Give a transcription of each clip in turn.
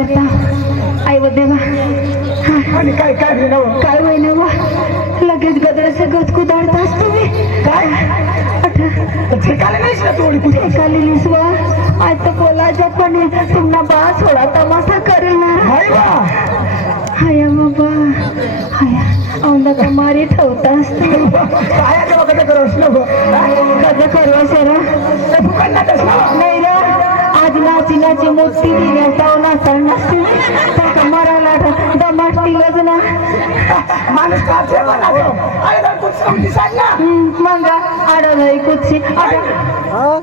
येता आई व देवा आणि काय काय काय होईना वा लगेच गदराचे गच कुदाडतास तुम्ही काय ठिकाणी नाहीस ना तू ठेकालीस वा आज तर बोलायचं पण तुम्हाला बा थोडा तमाशा करेल ना हाया बाबा हाया औंदा का मारी ठेवतास तू काय कधी करस कधी करवा सर नाही रे आज नाची नाची मोठी दिल्या नाचणार नसते त्या मराला दमाटतीलच ना माणूस मग आडोदरी कुठची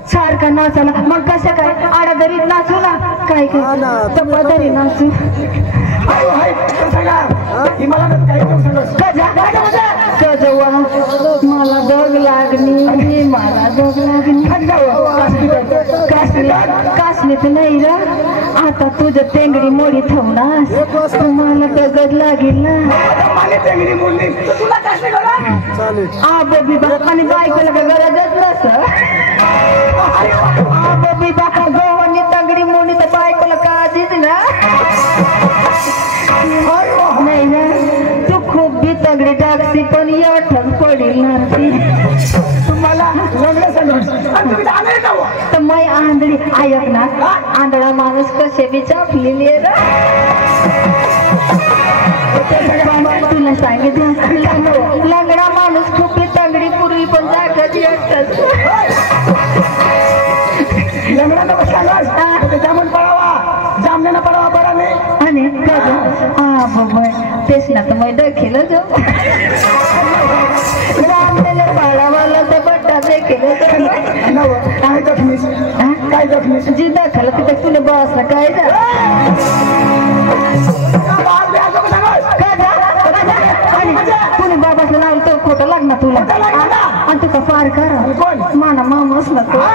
सारखा नाचला मग कसं काय आडोदरीत नाचू ना काय तरी नाचू मला दग लागली मला दग लागली कासनीत नाही र आता तुझं तेंगडी मोडी ठेवणार तुम्हाला दगड लागेल ना बबी बाप आणि बायकोला का गरजच नस बबी बाप गव्हानी तंगडी मोडी तर बायकोला काळजीच ना नाही ना तू खूप बी तगडी टाकसी पण या ठग पडेल ना ती तुम्हाला तर मै आंधळी ऐक ना आंधळा माणूस कसे बी चापलेली तुला सांगितलं लंगडा माणूस खूप तंगडी पूर्वी पण जागती असतात जामून पळावा जामण्यानं पळावा बरा नाही आणि हा बाबा तेच ना तर मै देखील जाऊ जामण्याने पळावाला तर बट्टा देखील काय जखमीस काय जखमीस जी दाखल तिथे तुला बसला काय तुम्ही बाबाचं नाव तर खोटं लागणार तुला आणि तुका फार करा माना मामा असला तो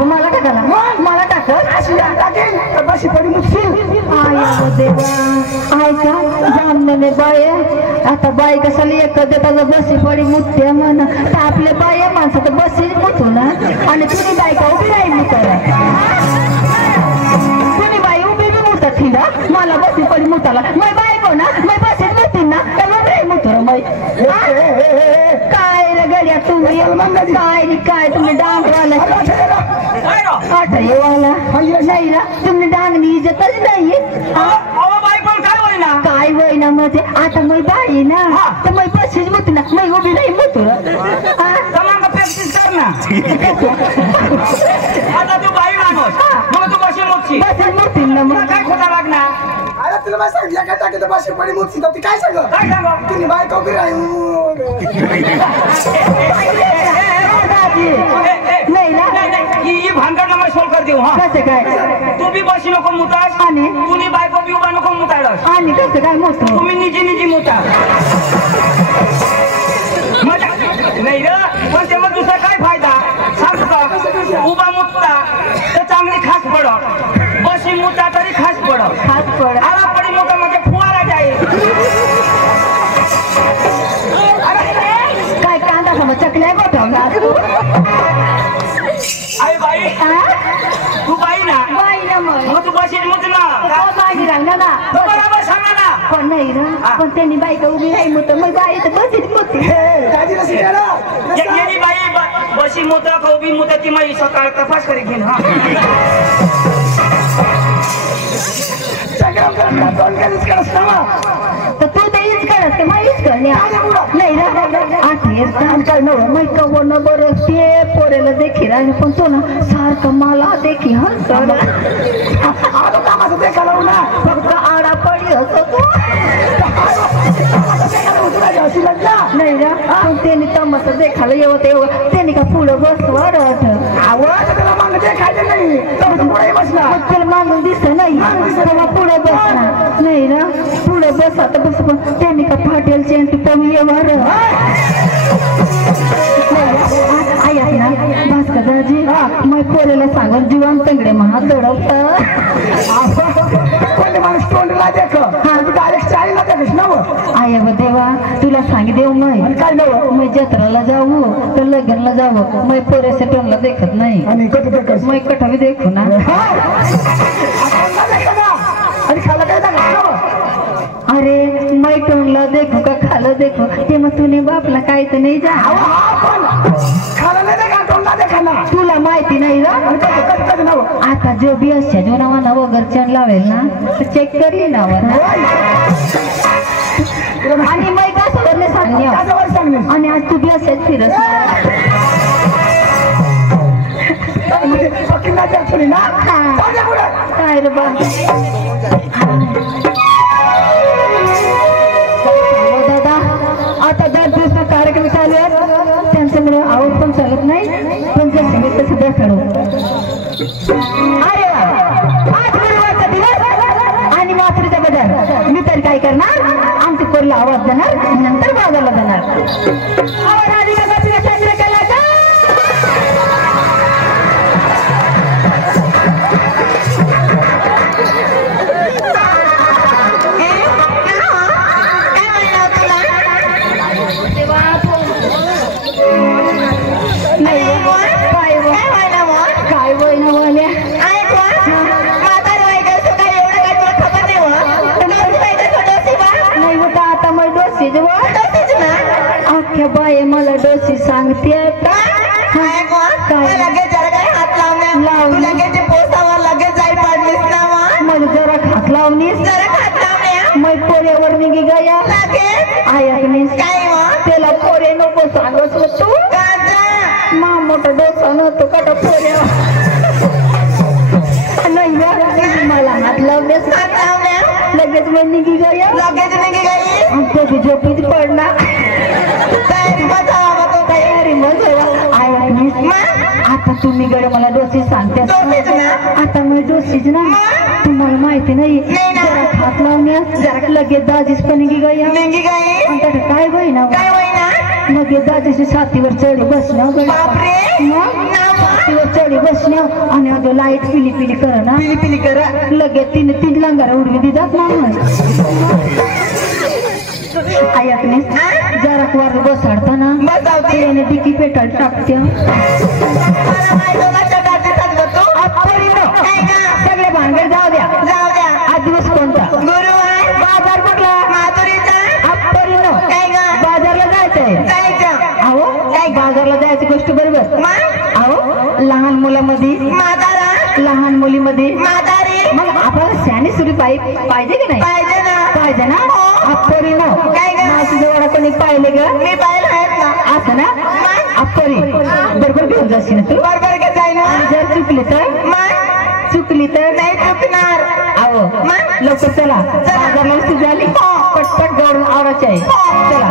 मला टाकाला मला टाकत बशी पडी मुठील देवा ऐका जामने बाय आता बाई कशाला एक देता बसी पडी मुठ्या म्हणा तर आपल्या बाय माणसं तर बसीच मुठू ना आणि तुम्ही बायका उभी राहील मी करा तुम्ही बाई उभी बी मुठत ठिला मला बसी पडी मुठाला मै बायको ना मै बसीच मुठीन ना काय मुठू मै काय रे गड्या तुम्ही काय तुम्ही डांगवाला आठवाला नाही ना तुम्ही डांगणी इज्जतच नाही काय वय ना मध्ये आता मै बाई ना तर मै बसीच मुठी ना मै उभी नाही मुठू बसीच मुठीन ना मग काय खोटा लागणार तुला माहिती सांगितलं काय टाकत बशी पडी मुठी ती काय सांग तुम्ही बायका उभी राहू नाही ना ही भानगड नंबर सोल्व कर देऊ हा कसं काय तू बी बशी नको मुतास आणि तुम्ही बायको बी उभा नको मुताडस आणि कसं काय मोठं तुम्ही निजी निजी मुता नाही रे पण ते मग दुसरा काय फायदा सांगू का उभा मुतता तर चांगली खास पडत बशी मुता तरी खास पडत आला पडी मोठा म्हणजे फुवारा जाईल काय कांदा समोर चकल्या गोठवणार आई बाई तू बाई ना मग तू बशी मुत ना बाई राहिला ना बरोबर सांगा ना पण नाही ना पण त्यांनी बायका उभी राही मुत मग बाई तर बसीच मुती गेली बाई बशी मुता का उभी मुता ती माझी सकाळ तपास करी घेईन हा तर तू ते हीच करत ते माहीच करणे नाही ना आठवेस काय नवं मै कवन बरं ते पोरेला देखील आणि पण तो ना सारखं मला देखी हस फक्त आडा पडी असतो नाही ना पण त्यांनी तमाशा देखायला येवत एवढं त्यांनी का पुढं बसवर त्याला मागून दिसत नाही त्याला पुढे बसणार नाही ना पुढे बसा तर बस पण त्यांनी का फाटेल चेंटी कमी येवर आई ना भास्कर दाजी मग पोरेला सांगून जीवन तंगडे महा दडवत माणूस तोंडला देख डायरेक्ट चाळीला देख सांगितलं नव आया व देवा तुला सांगी देऊ मै काय नव मैं जत्राला जाऊ तर लग्नला जावं मैं पोरेसे टोनला देखत नाही आणि कट मैं कठावी देखू ना आणि खाला काय सांगा अरे मैं टोनला देखू का खाला देखू ते मग तुने बापला काय तर नाही जा खाला नाही देखा तोंडा देखा ना तुला माहिती नाही ना आता जो बी असच्या जो नावानं वगैरे चण लावेल ना तर चेक करली नावर आणि मैं का सगळं सांगणे आणि आज तू बी असेल फिरत काय रे बा दादा आता 10 दिवस कार्यक्रम चालू आहेत त्यांच्यामुळे आवाज पण चालत नाही पण जर सांगितलं सुद्धा ठरव अरे वा आज गुरुवारचा दिवस आणि मात्रेचा बाजार मी तर काय करणार आमची कोरला आवाज देणार नंतर बाजारला जाणार आवाज आधी का बसल्या चंद्रकलाचा बाय मला डोसी सांगते मला जरा खात लावणीस मग पोऱ्यावर निघी गया आयकनीस त्याला पोरे नको सांगत होतो मा मोठा डोसा नव्हतो का पोऱ्या नाही मला हात लावण्यास लगेच मग निघी गया कधी झोपीच पडणार आता तुम्ही गड मला डोसी सांगते आता मी डोसीच ना तुम्हाला माहिती नाही जरा खात लावण्यास जरा लगेच दाजीच पण गया काय होई ना मग दाजीची छातीवर चढी बसणं छातीवर चढी बसणं आणि अगं लाईट पिली पिली करा लगेच तीन लंगारा उडवी दिदात ना ऐकणे जरा वर बसडताना त्याने डिकी पेटाळ टाकत्या सगळे भांडे जाऊ द्या आज दिवस कोणता बाजार कुठला बाजारला जायचंय अहो बाजारला जायची गोष्ट बरोबर अहो लहान मुलीमध्ये मग आपल्याला शहाणी सुरी पाहिजे की नाही पाहिजे ना अप्परी ना माझी जवळ कोणी पाहिले ग मी पाहिलं आहेत ना असं ना अप्परी बरोबर घेऊन जाशील ना तू बरोबर घेत जाईल जर चुकली तर नाही चुकणार अहो लवकर चला बाजारला वस्तू झाली पटपट गाडून आवरायची आहे चला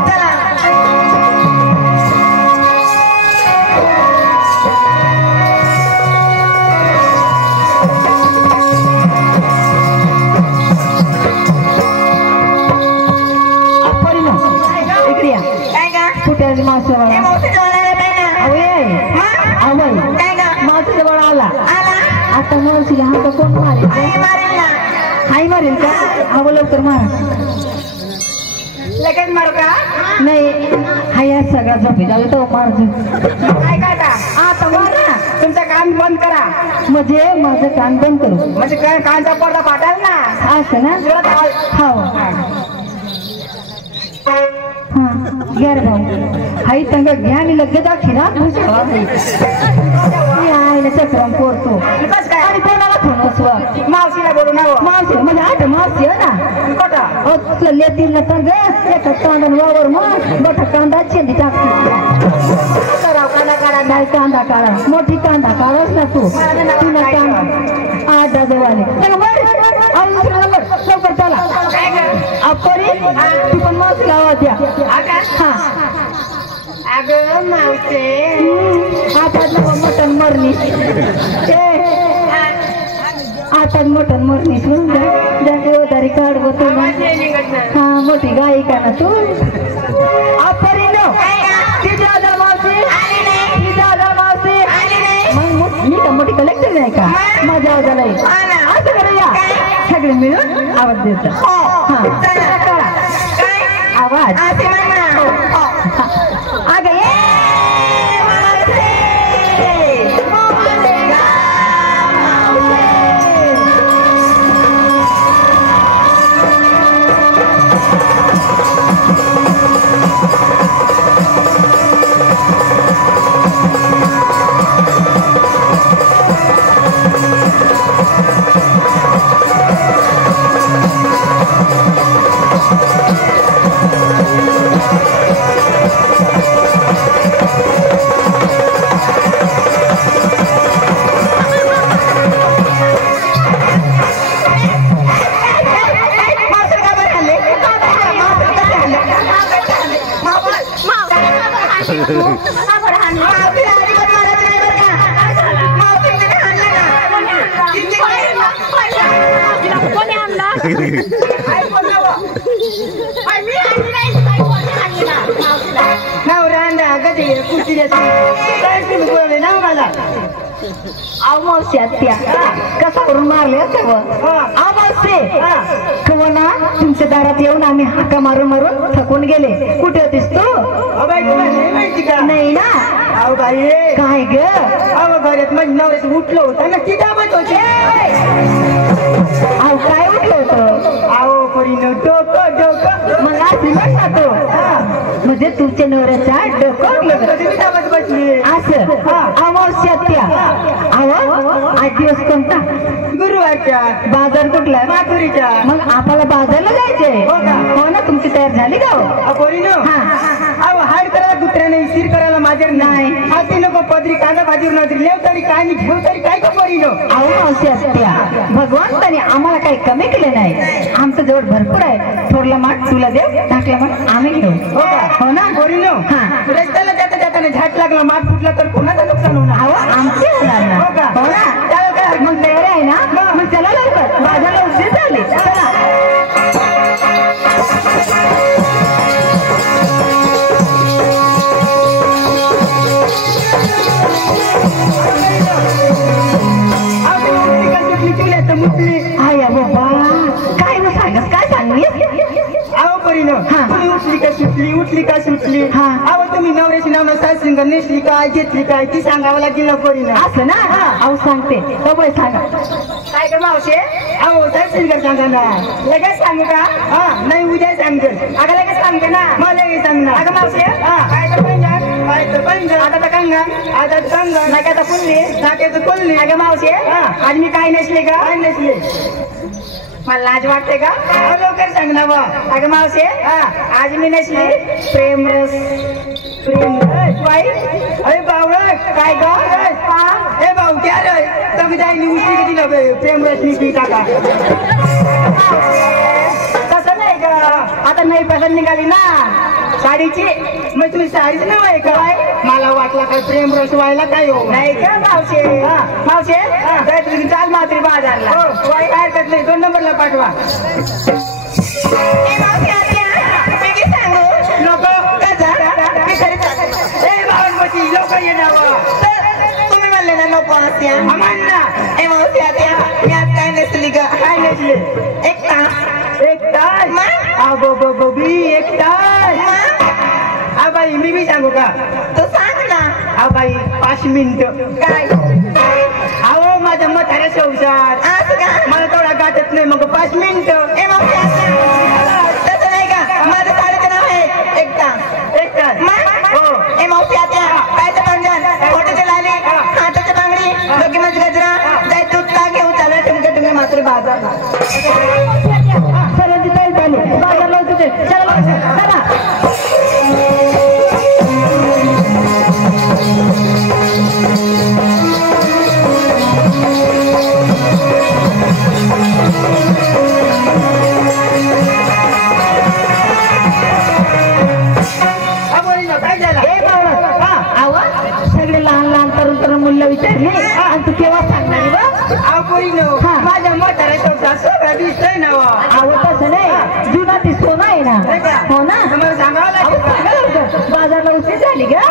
मावशी जवळ आला आता मावशीला हा कोण मारेल का हवं लवकर मारा लगेच मारू का नाही हा या सगळा झोपी जाऊ तो मारजू आता मारा तुमचं कान बंद करा म्हणजे माझं कान बंद करू म्हणजे काय कानचा पडदा फाटाल ना असं ना घ्या रे भाऊ हाई तंग घ्या आणि लगेच आखी ना चक्रम पोरतो आणि कोणाला फोनसवा मावशीला बोलू ना मावशी म्हणजे आठ मावशी आहे ना कटा लेतील ना तर एका तोंडान वावर मग मोठा कांदा चेंदी टाकते कांदा नाही कांदा काढा मोठी कांदा काढच ना तू तुला कांदा 8 डझनवाले लवकर चला अप्परी तू पण मावशीला आवाज द्या हा अगं मावशे आता मटन मरणी आता मटन मरणी जारी काढव तू हा मोठी गायिका ना तू अप्परी मी का मोठी कलेक्टर नाही का माझ्या आवाजाला असं करूया सगळे मिळून आवाज देतात हा आज अगं ये कसावरून मारले ना तुमच्या दारात येऊन आम्ही हाका मारून मारून थकून गेले. कुठे होतीस तू? नाही ना. अहो बाई काय ग? अहो घरात माझ्या नवऱ्याचं उठलं होतं ना ती दाबत होती. अहो काय उठलं होतं? अहो परीनं डोकं डोकं मग आज खातो म्हणजे तुमच्या नवऱ्याचा डोकं दाबत बसली असं. अमावस्या त्या अहो आज दिवस कोणता? गुरुवारच्या. बाजार कुठला? माथुरीच्या. मग आपल्याला बाजारला जायचंय. हो ना. तुमची तयार झाली का? अहो हाड करायला कुत्र्या नाही शिर करायला माझ्या नाही. हाती नको पदरी कांदा भाजीवर नव्हती लेव तरी काय नाही घेऊ तरी काय का परी नो. अहो मावस्या भगवंताने आम्हाला काही कमी केलं नाही. आमचं जवळ भरपूर आहे. थोरला माठ तुला देव टाकला माठ आम्ही घेऊ. हो का? हो ना. पोरी नो. रस्त्याला जाता जाताना झाट लागला माठ फुटला तर कोणाचं नुकसान होणार? अहो आमचे होणार ना. हो का? हो ना. त्याला मग तयारी आहे ना. मग चला लवकर बाजारला उशीर झाली. चला. उठली का सुटली. अहो तुम्ही नवऱ्याची नाव सासरिंग नेसली काय घेतली काय ती सांगावं लागेल परीनं. असं ना. अहो सांगते सगळं सांगा. काय कर मावशे? अहो सासरिंग सांगा ना. लगेच सांगू का? हा नाही उद्या सांगते. अगं लगेच सांगते ना. मला लगेच सांग ना. अगं मावशे काय तर पंजाब काय तर पंजाब आता तर कंगन आता कंगन नाक्याचं कुल्ली नाक्याचं कुल्ली. अगं मावशे आज मी काय नसले का? काय नसले. मला लाज वाटते का? लवकर सांग ना बा. अगं मावशे आज मी नसली प्रेमरस प्रेमरस बाई. अरे बावळ काय ग? हे भाऊ क्या रे तुम्ही जाईनी उशी किती नव्हे प्रेमरस मी पी टाका. तसं नाही का? आता नाही पसंत निघाली ना साडीची. मग तुम्ही साडीच नाव आहे का? मला वाटलं काय प्रेमरस व्हायला काय हो नाही का मावशे? मावशे तुम्ही चाल मात्री बाजारला. काय हरकत नाही. 2 नंबरला पाठवा. लोक येणार तुम्ही म्हणले ना नको काय नसली का? काय नसले? एक तास एक तास. हा बाई मी बी सांगू का? तो सांग ना. हा बाई 5 मिनिटं. काय? अहो माझा म्हातारा संसार मला तेवढा गाठत नाही. मग 5 मिनिटं. तसं नाही का? माझं साडेचं नाव आहे एक तास. एक तास हो. ए मावशी आता काय तर पंजन फोटोचे लाली हाताची बांगडी डोकी मध्ये गजरा जाय दूध का घेऊ चालू तुमच्या तुम्ही मात्र बाजारला. सर्वांची तयारी झाली. बाजारला होते. चला चला. सगळे लहान लहान तरुण तरुण मुलं विचारले आणि तू केव्हा सांगणार बा? माझ्या म्हातारा संसार सगळं दिसतंय ना. अहो तसं नाही. जुना ती सोनं आहे ना. हो ना. बाजारला उशीर झाली का?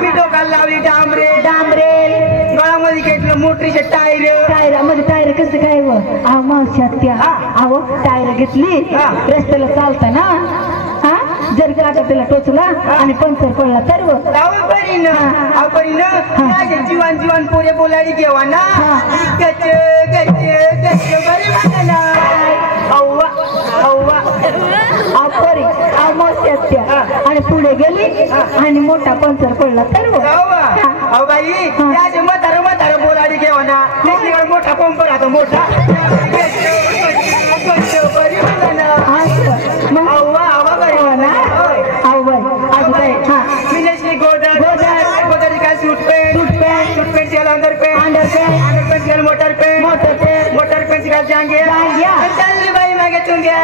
मी डोकाला लावली डांबरेल डांबरेल गळामध्ये घेतलं मोटरीचे टायर. टायर मध्ये टायर कसं काय? अहो मावशी त्या अहो टायर घेतली रस्त्याला चालताना हा जर गाडा त्याला टोचला आणि पंक्चर पडला तर जीवन जीवन पुरे बोलाडी घेवा ना गच गच गच बरी म्हणाला अव्वा अव्वा अपरी त्या आणि पुढे गेली आणि मोठा पंक्चर पडला तर अहो बाई त्याचे म्हातारं म्हातारं बोलाडी घेवा ना मोठा पंप राहतो मोठा बरी म्हणाला मग अव्वा अव्वा बरी ना गोदर का सूट पेंट चल अंदर पेंट चल मोटर पेंट का जाएंगे चल भाई मैं कहूँगा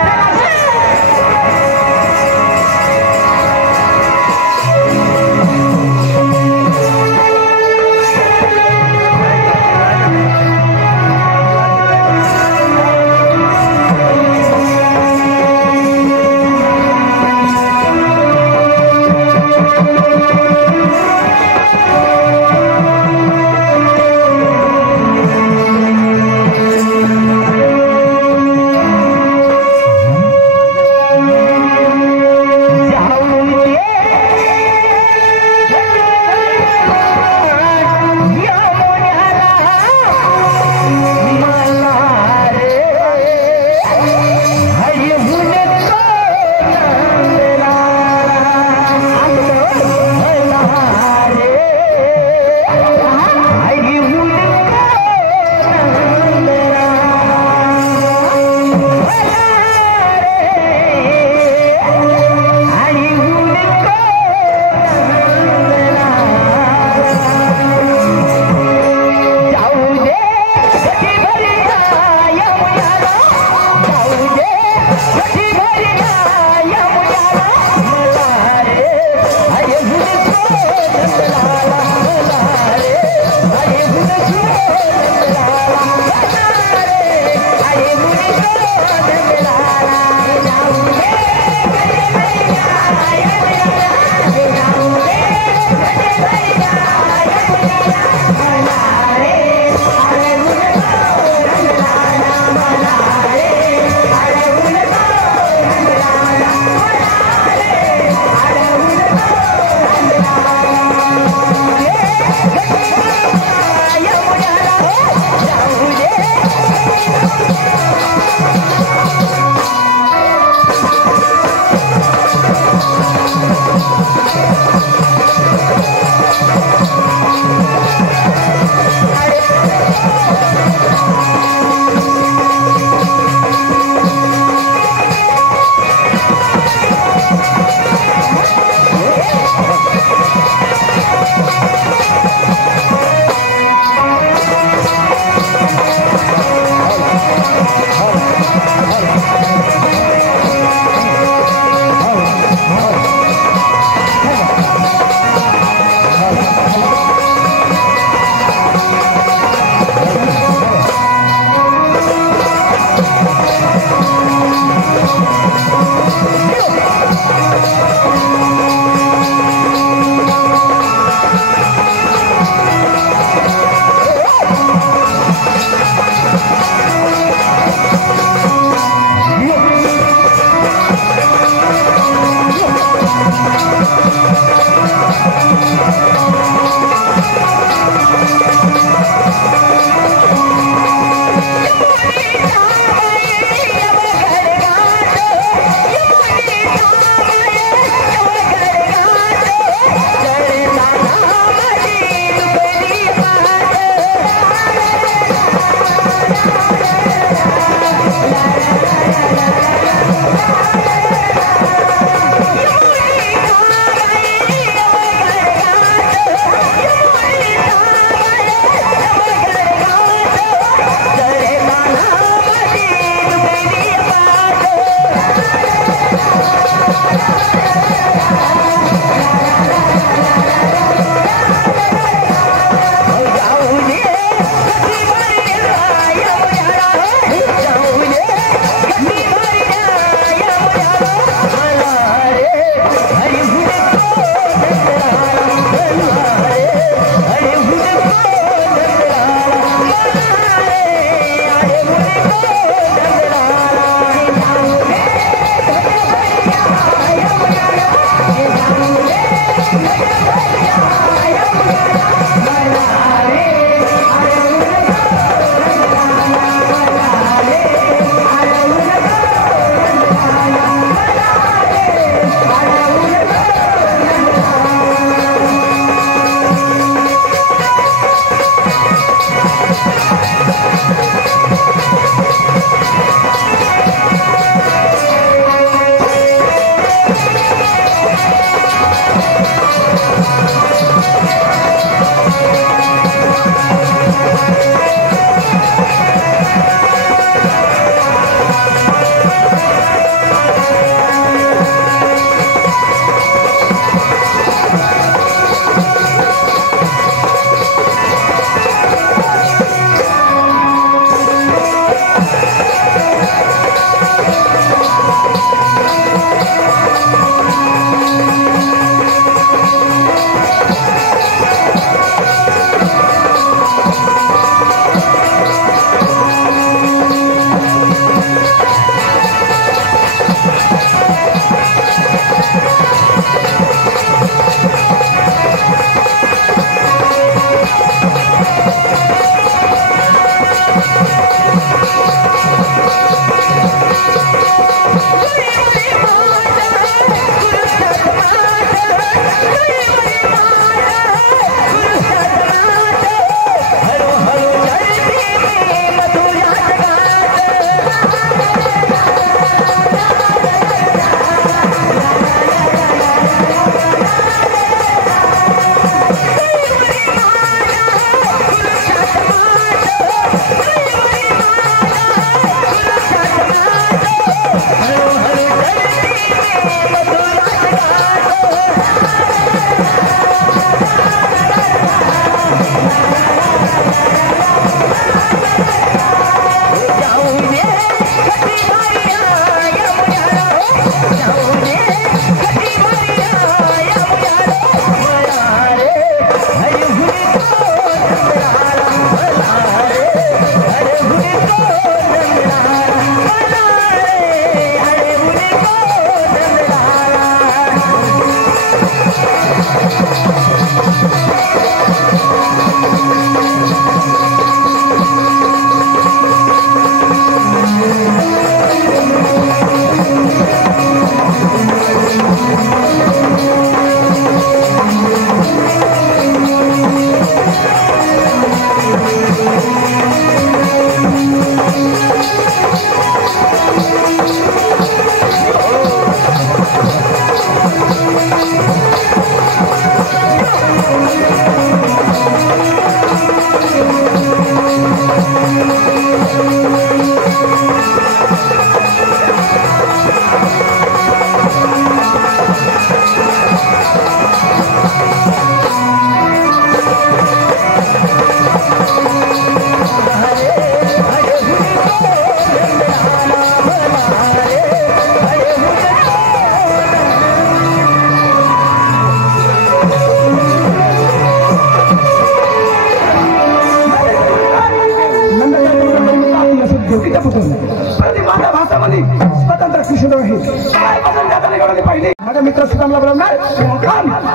माझ्या मित्र सुदामला बोलवणार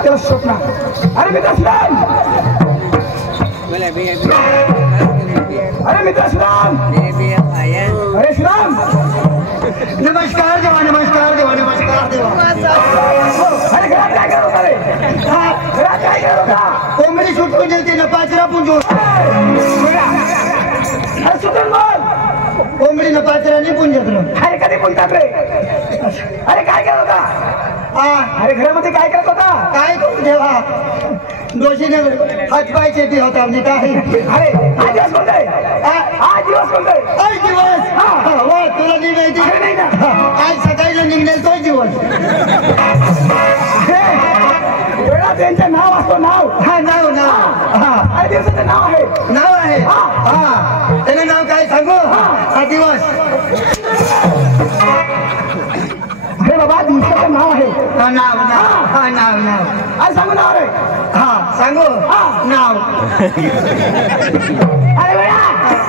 त्याला स्वप्न अरे मित्र सुदाम अरे मित्र सुदाम अरे सुदाम नमस्कार देवा नमस्कार देवा नमस्कार देवा अरे घरात काय करत होता रे घरात काय करत होता कोंबडी सुटून गेलती ना पाचरा पुंजून अरे सुदाम बोल कोंबडी ना पाचरा नाही पुंजतलं अरे कधी बोलतात रे अरे काय करत होता अरे घरामध्ये काय करत होता काय करू देवा दोषीने हातपाय चेपी होता म्हणजे काय अरे आज दिवस कोणता आज दिवस कोणता आज दिवस वा तुला नाही माहिती अरे नाही ना आज सकाळीला निघलेल तोच दिवस वेळा त्यांचं नाव असतो नाव हा नाव नाव अरे दिवसाचं नाव आहे हा त्यानं नाव काय सांगू हा दिवस अरे बाबा दिवसाचं नाव आहे हा नाव नाव हा नाव नाव अरे सांगू नाव रे हा सांगू नाव अरे वेळा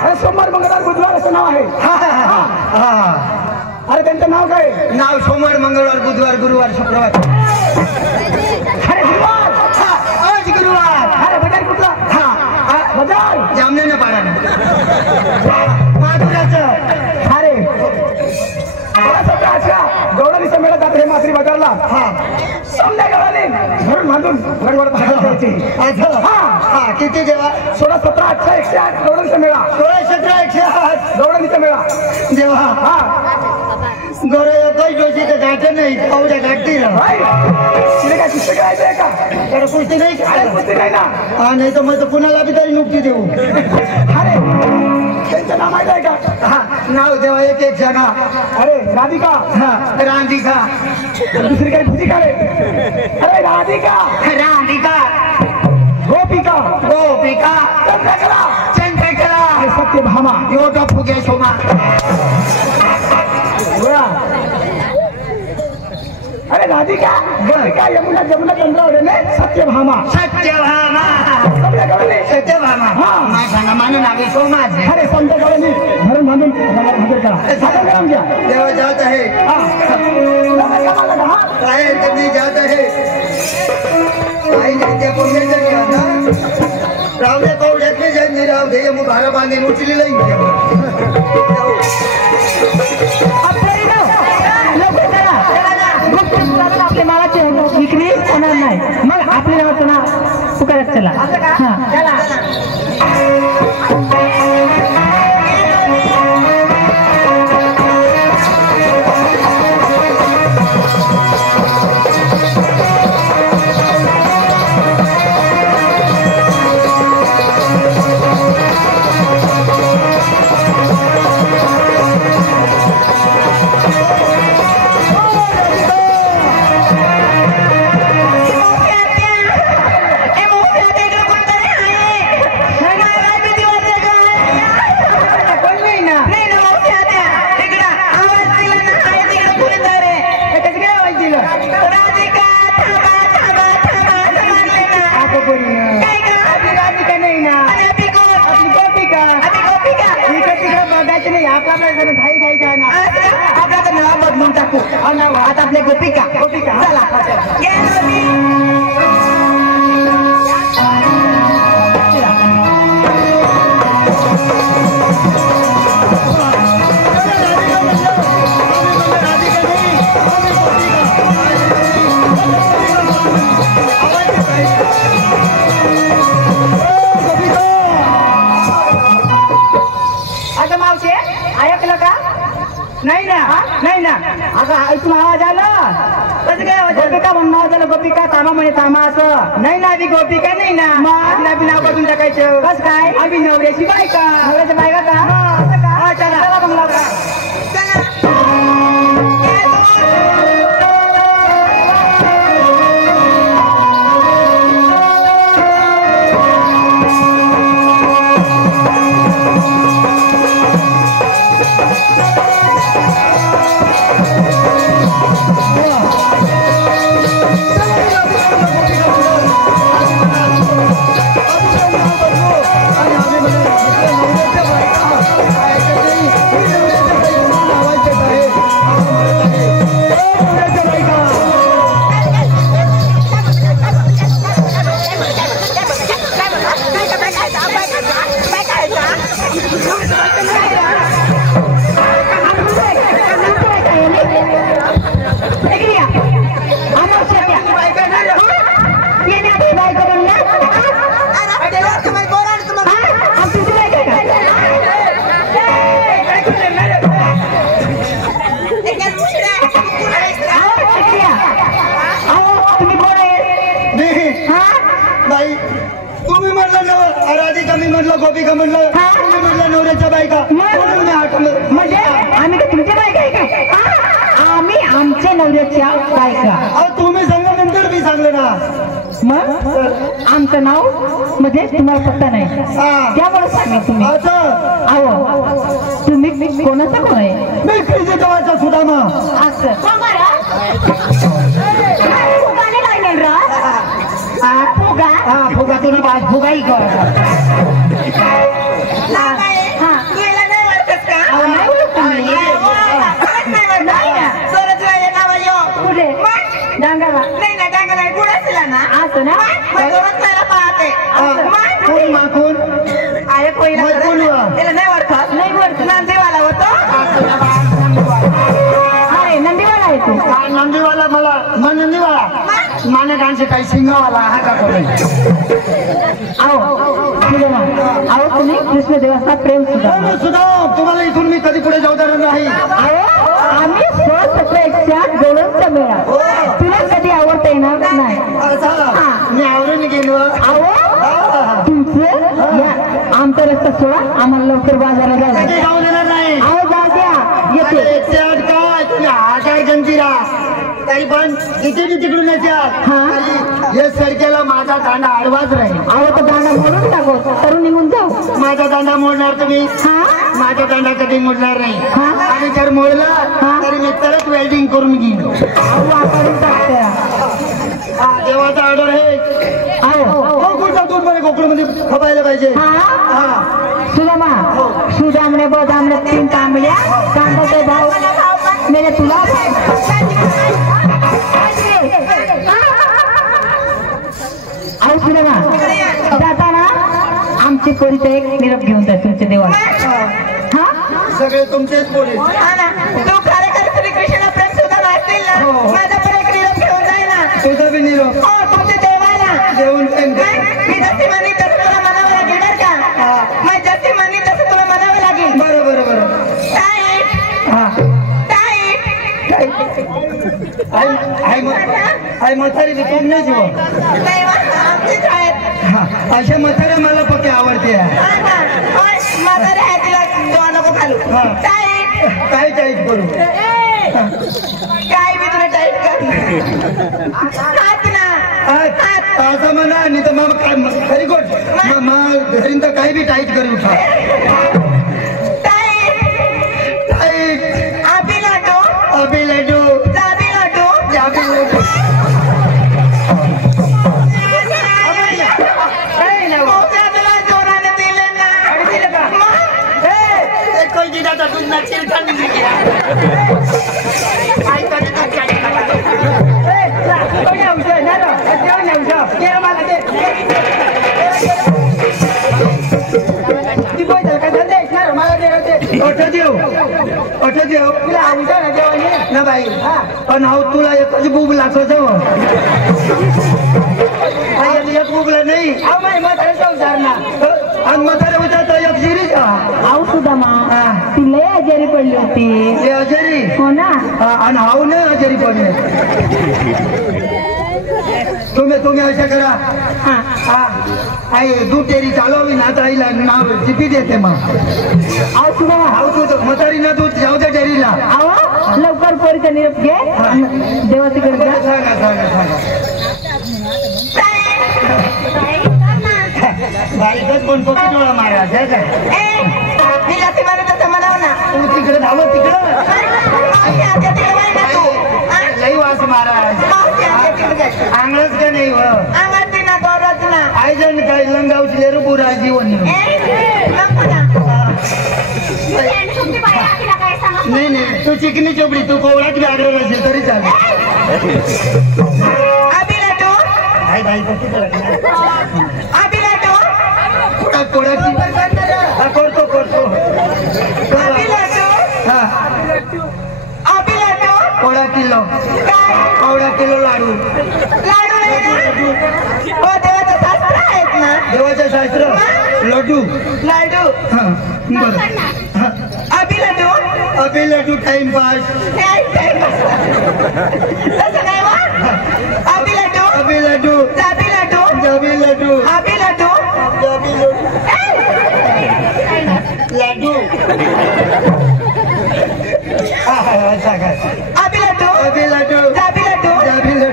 अरे सोमवार मंगळवार बुधवार असं नाव आहे हा अरे त्यांचं नाव काय नाव सोमवार मंगळवार बुधवार गुरुवार शुक्रवार अरे गुरुवार सामने न पाडा माधुराचं अरे गौडणीचा मेळा जात हे मात्री बजारला हा समजा गवळणी घरून बांधून रंगवड द्यायची हा किती देवा 16, 17, 18, 108 गौडणीचा मेळा 16, 17, 108 गौडणीचा मेळा देवा हा गौरव काही जोशी तर गाठ नाही पाऊच्या गाठती भाई तिने काय कुस्ती करायचंय का तर कुस्ती नाही अरे कुस्ती नाही ना हा नाही तर मग पुण्याला बी तरी नुकती देऊ अरे त्यांचं नाव माहित आहे का हा नाव देवा एक एक जगा अरे राधिका हा राधिका दुसरी काही भुजी का रे अरे राधिका राधिका गोपिका गोपिका चंद्रकला चंद्रकला अरे सत्यभामा योगा फुगे शोमा बोला अरे राधिका गोपिका यमुना जमुना चंद्रावडे सत्यभामा सत्यभामा समजा गवळणी सत्यभामा हा. माझा मान नावे सोमाच अरे संत गवळणी घरून बांधून हजर करा सादर करून घ्या देवा जात आहे काय तुम्ही जात आहे काही नाही त्या पुण्याचं घ्या ना रावले कवड्यात मी जन्मी राव दे मग भारा बांधून उचली लई आपल्या नावाची विक्री होणार नाही मग आपल्या नावाचं नाव पुकारत चला हा आता आपल्या गोपिका चला आता मावशे ऐकलं का नाही ना अगं ऐकून आवाज आला कसं काय गोपिका म्हणून नाव झालं गोपिका तामा म्हणे तामा असं नाही ना आधी गोपिका नाही ना मग नाव बदलून टाकायचं कसं काय आम्ही नवऱ्याची बायका का चला मग लावला तुम्ही म्हटलं नव राधिका मी म्हटलं गोपिका म्हटलं तुम्ही म्हटलं नवऱ्याच्या बायका म्हणून मी आठवलं म्हणजे आम्ही का तुमच्या बायका आहे का आम्ही आमच्या नवऱ्याच्या बायका अहो तुम्ही सांगितल्यानंतर मी सांगलं ना मग आमचं नाव म्हणजे तुम्हाला पत्ता नाही हा त्यामुळे सांगा तुम्ही असं अहो तुम्ही कोणाचा कोण आहे मी किती जवळचा सुदामा असं फुगा तुला बाज फुगाई कर डांगाला नाही नाही टांगा नाही गुड असला ना असं ना पाहते कोण माखून आहे पहिला त्याला नाही ओळखत नाही ओळखत नंदीवाला होतो अरे नंदीवाला आहे तू नंदीवाला मला मन नंदीवाला माने डान्स काही सिंगावाला हा का कोणी अहो तुम्ही कृष्णदेवाचा प्रेम सुद्धा तुम्हाला इथून मी कधी पुढे जाऊ देणार नाही आम्ही 16-17 जोड्यांचा मेळा तुला कधी आवडता येणार नाही मी आवडून गेलो तुमचं आमचा रस्ता सोडा आम्हाला लवकर बाजारात जाऊ देणार नाही अहो जाऊ द्या येते काय गंजीरा तरी पण किती तिकडून हे सडकेला माझा दांडा आडवाच राहील अहो तो दांडा मोडून टाको तरुण निघून जाऊ माझा दांडा मोडणार तुम्ही माझा दांडा कधी मोडणार नाही आणि जर मोडला तरी मी तरच वेल्डिंग करून घेईन देवाचा ऑर्डर आहे कोकणामध्ये खपायला पाहिजे सुदामा सुदामने बदामने 3 तांबड्या कांद्याचे भाव मेरे तुला अहो सुदामा जाताना आमची पोरीचा एक निरोप घेऊन जा तुमच्या देवाला सगळे तुमचेच पोलीस तू खरेखर श्रीकृष्ण प्रेम सुद्धा वाचतील ना माझा पण एक निरोप घेऊन जाय ना तुझा बी निरोप तुमच्या देवाला देऊन मी जशी म्हणी तसं तुला म्हणावं लागेल बरं का मग जशी म्हणी तसं तुला म्हणावं लागेल बरोबर आई म्हातारी बी तुम नाही जीव अशा म्हाताऱ्या मला पक्के आवडते म्हातारे आहे तिला दोन नको खालू काय टाईट करू काय मी तुला टाईट कर हात ना असं म्हणा नाही तर मग काय खरी गोष्ट मग घरी तर काही बी टाईट करू उठा अभी लड्डू ना बाई पण हा तुला एकच बुक लागतो एक बुकला नाही आणि म्हातारे होता तर एक सिरीज आऊ सुद्धा ती लय आजारी पडली होती आजारी हो ना आणि हाऊ नाही आजारी पडले तुम्ही अशा करा आई दूध टेरी चालवी ना तर आईला नाव चिपी देते मग आऊ सुद्धा म्हातारी ना दूध जाऊ दे डेअरीला आव लवकर पोरीचा निरोप घे देवाची गरज सांगा बारीकच पण कोटी डोळा मारा तू तिकडे धाव तिकडं लई वास महाराज आंगळच का नाही आयजन काय लंगावची लेरू पुरा जीवन नाही तू चिकनी चोपडी तू कोवळाच व्याघ्र असेल तरी चालेल किलो लाडू देवाचं शास्त्र लड्डू अभी लड्डू टाइम पास अभी लड्डू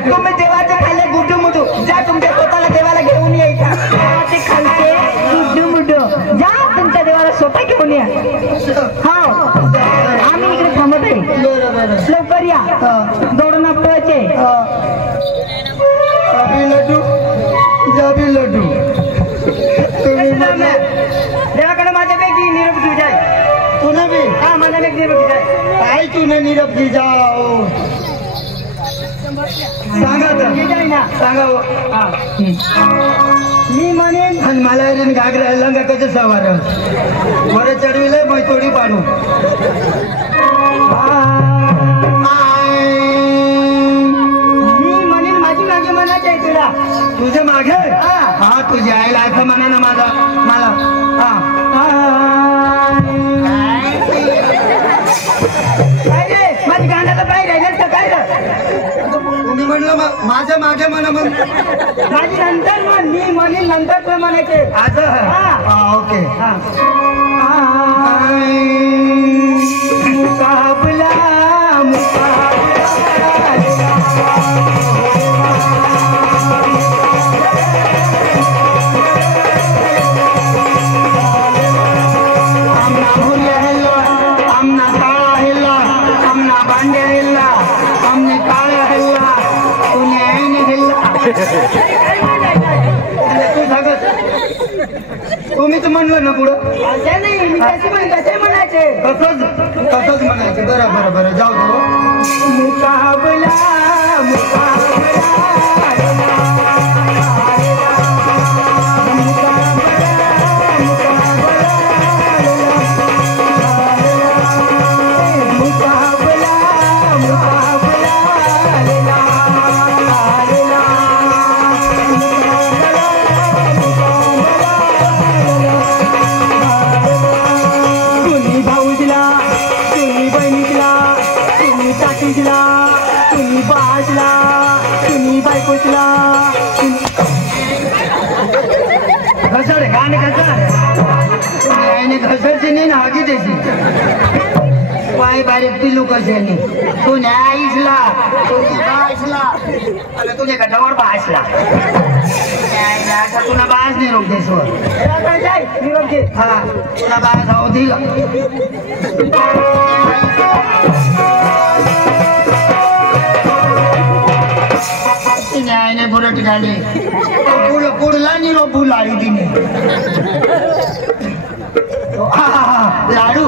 तुम्ही देवाचे खाल्ले गुड्डू मुडू जा तुमच्या स्वतःला देवाला घेऊन यायचा देवाचे खालचे गुड्डू मुडू जा तुमच्या देवाला स्वतः घेऊन या आम्ही इकडे थांबत आहे लवकर या दौडून आपल्याचे लड्डू देवाकडे माझ्यापैकी निरोप घेऊ जाय तुला बी माझ्यापैकी निरोप घेऊ जाय काय तू निरोप घे जाओ सांगा तर. ठीक आहे ना. सांगा हो. हा. मी म्हणेन आणि मला रे घागरा लंगा कसं सवार वर चढविलंय मग थोडी पाडू. मी म्हणेन माझी मागे म्हणायचं आहे तुला. तुझ्या मागे हा. हा तुझ्या आईला असं म्हणा ना माझा मला. काय रे माझी गाण्याला काय राहिलं तर काय तुम्ही म्हणलं माझ्या मागे म्हणा मग. माझी नंतर म्हण. मी म्हणेन नंतर तुला म्हणायचे. असं हा. ओके. हा. मुकाबला तुम्हीच म्हणलं ना पुढं. असं नाही मी कशी म्हण कसे म्हणायचे. तसंच म्हणायचं. बरं बरं जाऊ दे. मुकाबला घसर गाणे घसरची नाही ना हगी त्याची पाय बारीक पिलू कशाने तू न्यायला तुझ्या गटावर बासला तुला बास नाही रोख देशवर. हा तुला बास हो दिला. न्यायने बुरट गाडी पुढला निरोप बुलाडी तिने. लाडू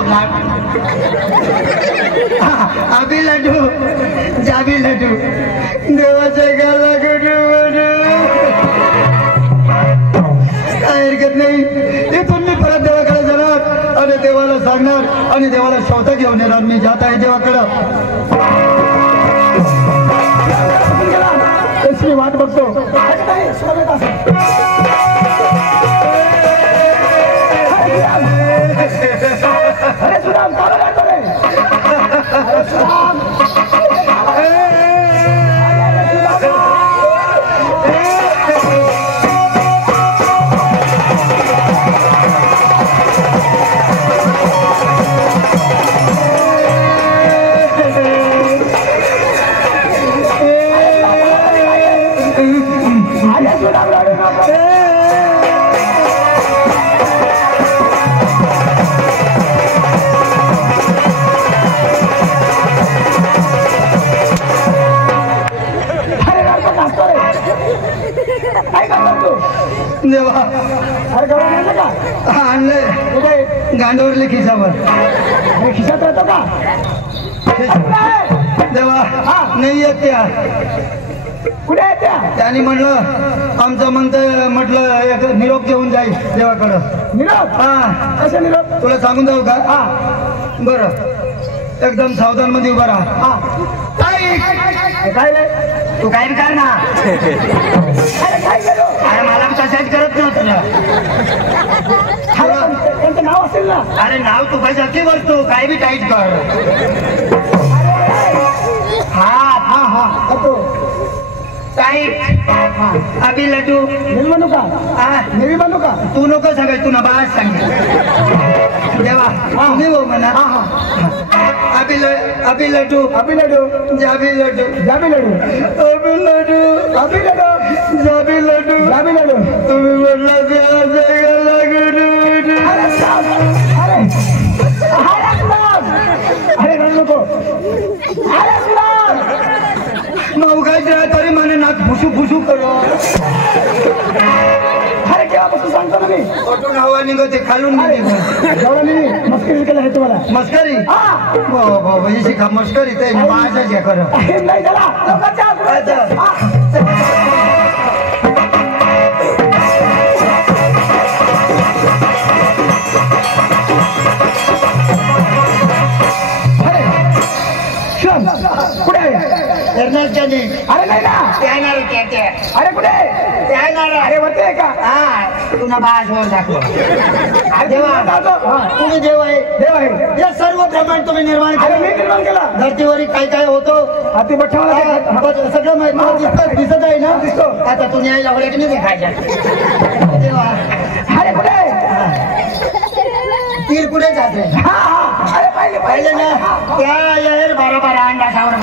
अभि लड्डू जाबी लड्डू देवाच्या गाला काय हरकत नाही. इथून मी परत देवाकडे जाणार आणि देवाला सांगणार आणि देवाला स्वतः घेऊन येणार. मी जात आहे देवाकडं. कशी वाट बघतो. अरे सुराम देवा आणलंय गांडवरले खिशावर. खिशात राहतो का देवा नाही येत त्या. कुठे आहे त्या. त्यांनी म्हणलं आमचं म्हटलं एक निरोप घेऊन जाईल देवाकडं. निरोप. हा कशा निरोप. तुला सांगून जाऊ का. हा बरं एकदम सावधान मध्ये उभा राहा. हा काय रे. तू काय कर ना. अरे काय करू. अरे मला तशाच करत नव्हतं. त्यांचं नाव असेल ना. अरे नाव तू काय अख्खी वस्तू काय बी टाईट कर. हा हा हा टाईट. अभि लड्डू नेवी बनू का. नेवी बनू का. तू नको सांगाय तू ना बाळाच सांग देवा. तुम्ही हो म्हणा. अभि लड्डू अभि लड्डू जाबी लड्डू जाबी लड्डू अभि लड्डू अभि लड्डू जाबी लड्डू जाबी लड्डू. तुम्ही म्हटलं अरे रडू नको. नाव काय तरी म्हणे नाक फुसू फुसू करू. अरे केव्हापासून सांगतो ना मी. हवा निघते खालून मस्करी केलं आहे तुम्हाला मस्करी शिका मस्करी ते माझ्या खरं नाही झाला कुठे कर्नाटकाने अरे नाही ना अरे कुठे अरे वरती आहे का तुला बाजवर दाखव तुम्ही देव आहे या सर्व ब्रह्मांड तुम्ही निर्माण अरे मी निर्माण केला धर्तीवर काय काय होतं हाती बठ्ठा सगळं माहिती दिसत आहे ना दिसतो आता तुम्ही यायला वडे की नाही खायच्या अरे कुठे तीर कुठे जाते अरे पाहिले ना त्या यार 12 अंडा खावर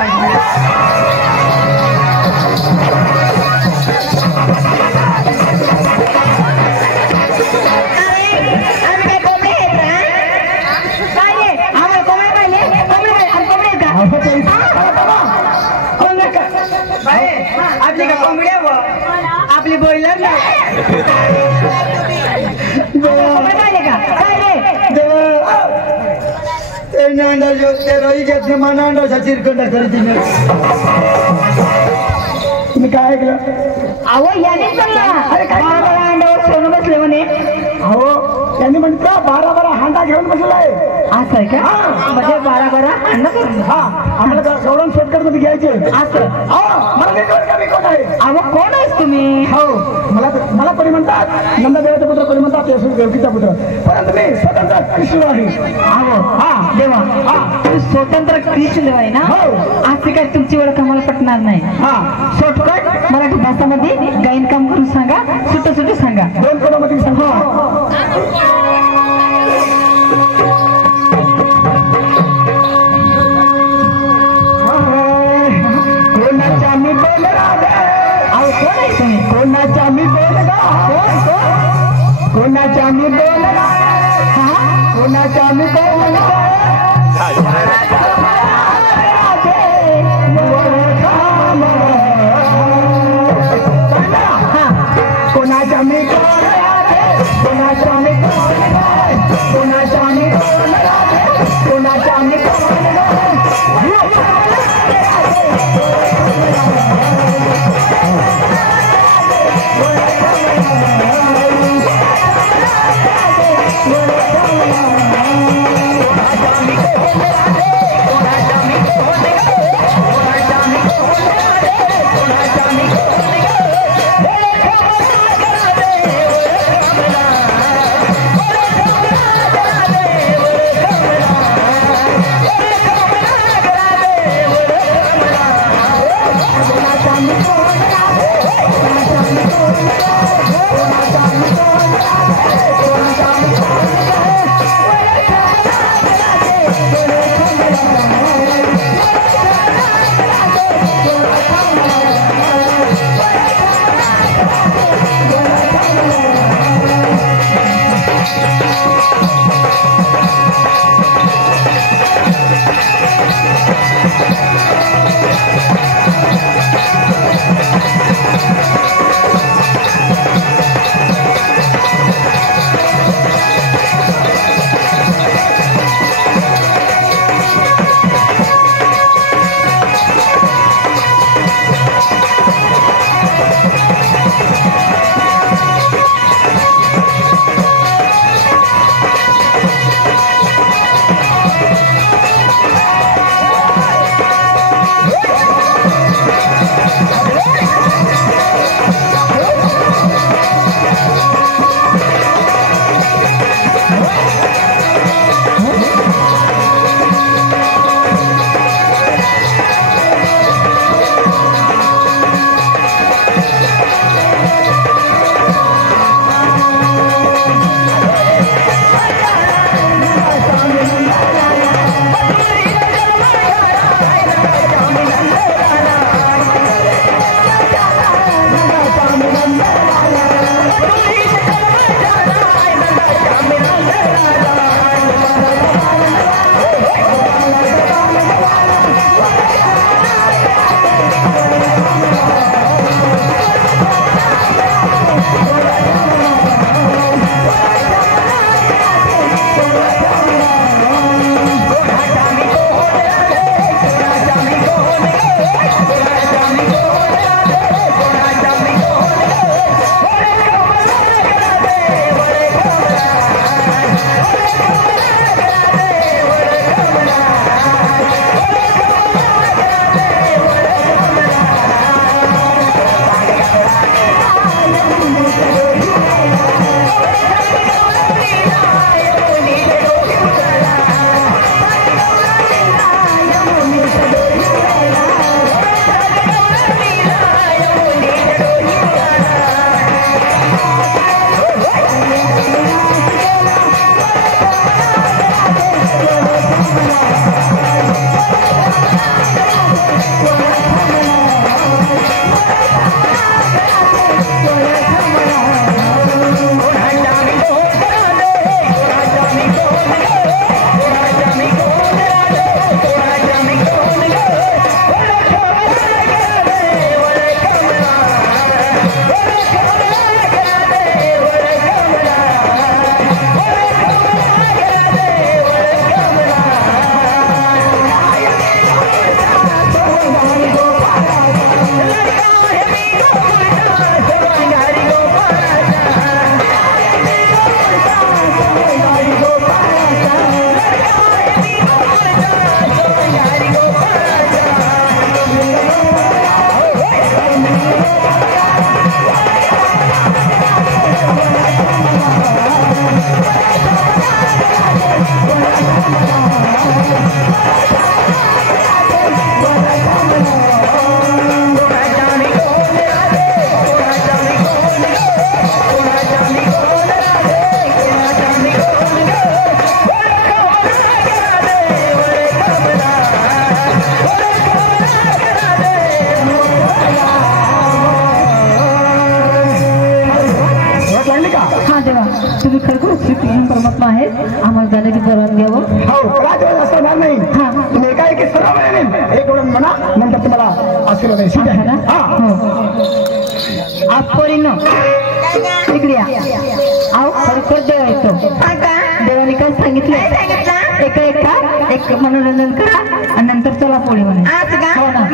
आपली का कोंबड्या व आपली बॉयलर अंडा जो ते रही घेत मला अंडा चिरकंडा करीत तुम्ही काय ऐकलं अहो याने अरे काय अंड्यावर सोनं बसले म्हणे अहो त्यांनी म्हणतो 12 हांडा घेऊन बसलाय असं आहे का म्हणजे 12 अंडा हा आम्हाला गौरव शॉर्टकट मध्ये घ्यायचे असं मला मी कोण आहे अहो कोण आहेस तुम्ही हो मला कोणी म्हणतात नंददेवाचे पुत्र कोणी म्हणतात देवकीचा पुत्र परंतु मी स्वतंत्र कृष्ण आहे अहो हा देवा तुम्ही स्वतंत्र कृष्ण आहे ना हो असे काय तुमची ओळख आम्हाला पटणार नाही हा शॉर्टकट मराठी भाषामध्ये गायन काम करून सांगा सुट सांगा 2 कोणामध्ये सांगा कोणाच्या मी बोल अहो कोण आहे तुम्ही कोणाच्या मी बोल कोणाच्या मी बोल कोणाच्या मी बोल कोणाच्या मी कोणाच्या मी कोणाच्या मी कोणाच्या मी कोणाच्या मी तुम्ही खरोखर श्रीकृष्ण परमात्मा आहे आम्हाला जाण्याची परवानगी द्यावं. हो राजवाडा असं होणार नाही. हा. तुम्ही एकाएकी सर्व म्हणे एक वेळ म्हणा नंतर तुम्हाला आशीर्वाद आहे. ठीक आहे ना? आजपर्यंत इकडे या. अहो खरोखर देव येतो. देवाने काय सांगितलं एक मनोरंजन करा आणि नंतर चला पोळी म्हणे. हो ना.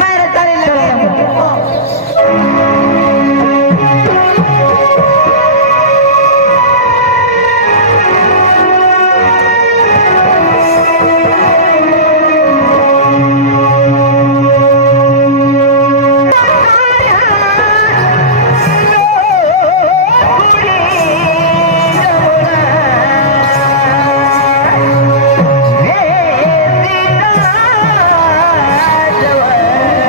जवळ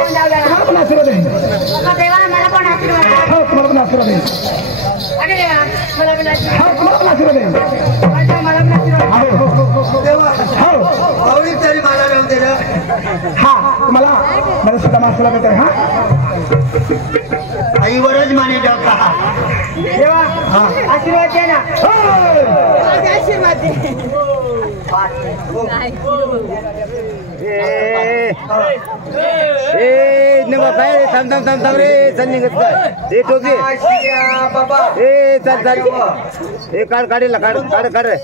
हा पण आशीर्वाद आहे देवा मला पण आशीर्वाद द्या. हा तुम्हाला पण आशीर्वाद आहे अरे देवा मला पण आशीर्वाद हा तुम्हाला पण आशीर्वाद आहे द्या. मला पण आशीर्वाद द्या. तेव्हा हो आवडीत तरी मला राहू दे ना. हा तुम्हाला मला सुद्धा आशीर्वाद आहे हा आईवरच माने डोका. देवा आशीर्वाद द्या ना. आशीर्वाद दे. काय थांब थांब थांब थांब रे चल निघत काय ते टोके बाबा ए चल चल ए काढ काढेल काढ काढ काढ रे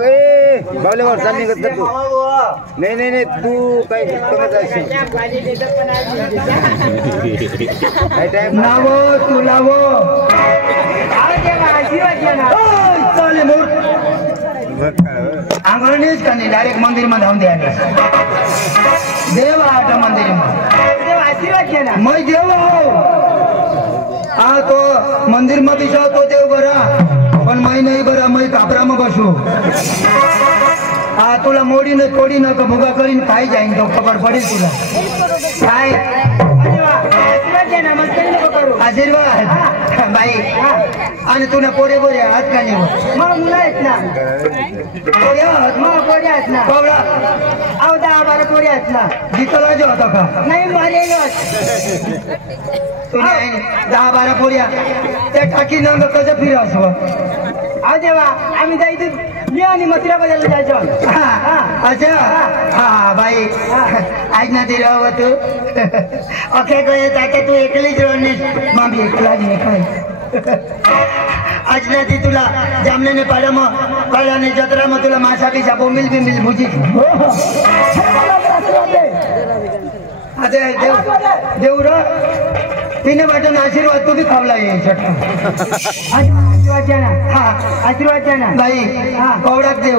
ए बावलेवर चल निघत कर तू नाही नाही नाही तू काय कमत असेल काय टाइम नावो तू लावो आशीर्वाद द्या ना. चालेल मूर्ख आंगणीच का नाही डायरेक्ट मंदिर मध्ये धावून द्यायला देव आठ मंदिर देवा आशीर्वाद द्या ना. मैं देव हा तो मंदिर मध्ये जाओ तो देव बरा पण मैं नाही बरा मैं कापरा में बसू हा तुला मोडी न तोडी न का भुगा करीन खाई जाईन तो खबर पडेल तुला काय देवा आशीर्वाद द्या ना. मग काही नको करू. आशीर्वाद बाई आणि तुला पोरे बोरे हात का नाही मग मुलं आहेत ना. पोरे हात मग पोरी आहेत ना. कवडा 10-12 पोरी आहेत ना. जितला जो होता का नाही मरेल. तुला 10-12 पोऱ्या त्या टाकी नंग कसं फिरावं अहो देवा आम्ही जायचं मी आणि मथुरा बजायला जायचो. अच्छा हा बाई आज ना ते राव तू ओके कळे ताके तू एकलीच रोडने मामी एकला नाही काय आज ना ती तुला जामने पाडा मग कळल्याने जत्रा मग तुला मासा पिसा बोंबिल बिंबिल भुजी अरे देव देव र तिने वाटून आशीर्वाद तू बी खावला ये आशीर्वाद द्या ना. हा आशीर्वाद द्या ना. बाई कवडाक देव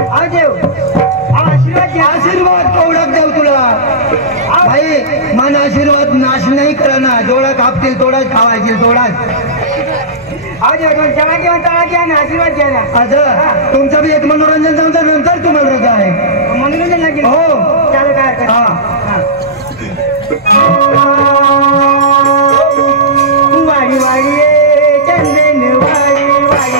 अहो देव आशीर्वाद द्या. आशीर्वाद कवडाक देव तुला भाई मन आशीर्वाद नाश नाही करा ना जोडा कापतील तोडाच खावायचे तोडाच अहो देव दोन चला किंवा तळा घ्या ना. आशीर्वाद द्या ना. आता तुमचं बी एक मनोरंजन जाऊन नंतर तुम्हाला रजा आहे मनोरंजन लागेल. हो चालू काय हा वाडी वाडी चंदन वाडी वाडी वाडी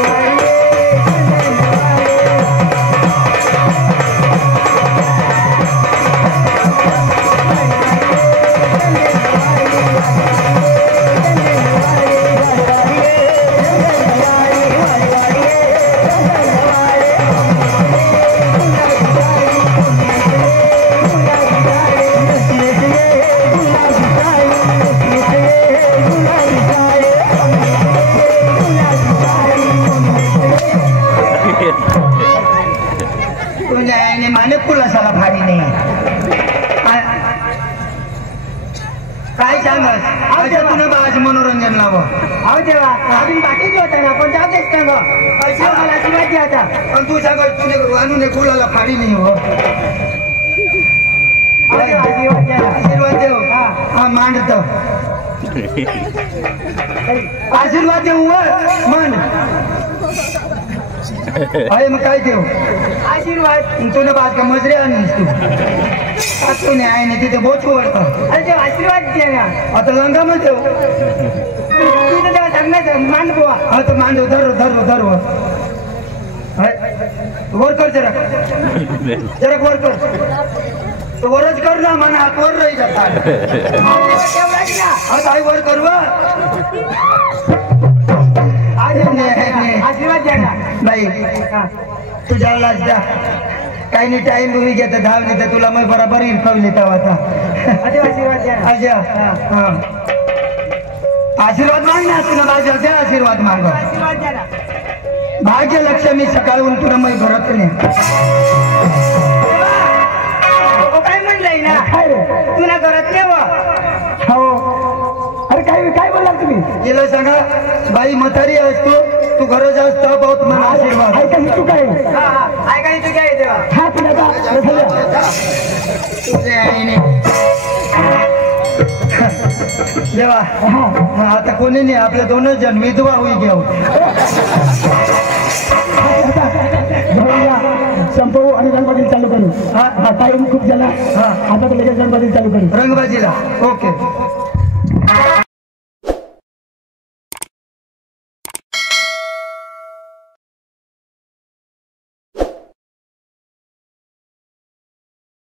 माने कुलासाला भारी नाही काय सांगस असं तुला आज मनोरंजन लावं अहो देवा अजून बाकीच होता ना पण जाऊ देत ना मला आशीर्वाद द्या आता. पण तू सांगत तुने आणून कुलाला फाडी नाही हो आशीर्वाद द्या ना. आशीर्वाद देव हा मांडत आशीर्वाद देऊ मन अरे मग काय देऊ आशीर्वाद तुला बाद का मजरे आणूस तू तुने आहे ना तिथे बोच वळतं अरे देव आशीर्वाद द्या ना. आता लंगा मग देऊ तू तर तेव्हा सांगणार मान बुवा. हा तर मांडव धरू धरू धरू वर कर जरा जरा वर कर तो वरच कर ना मना हात वर राही जातात तेवढाच ना. हा काय वर करू आशीर्वाद द्या ना. बाई तुझ्या लागता काही नाही टाइम तुम्ही घेता धावली तर तुला मग बरोबर इरकवली तेव्हा आता आशीर्वाद द्या ना. अच्छा हा आशीर्वाद माग ना तुला माझ्या आशीर्वाद माग आशीर्वाद द्या ना. भाग्य लक्ष्मी सकाळून तुला मग घरात नाही काय म्हणलंय ना तुला घरात नाही हो अरे काय काय बोलला तुम्ही तिला सांगा बाई म्हातारी असतो तू घरात असतो बहुत मला आशीर्वाद ऐका तू काय ऐका तू काय देवा. हा तुझे आईने देवा आता कोणी नाही आपल्या दोनच जण विधवा होई घेऊ संपवू आणि गणपती चालू करू. करू हा टाइम खूप झाला आता तर लगेच गणपती चालू करू रंगबाजीला ओके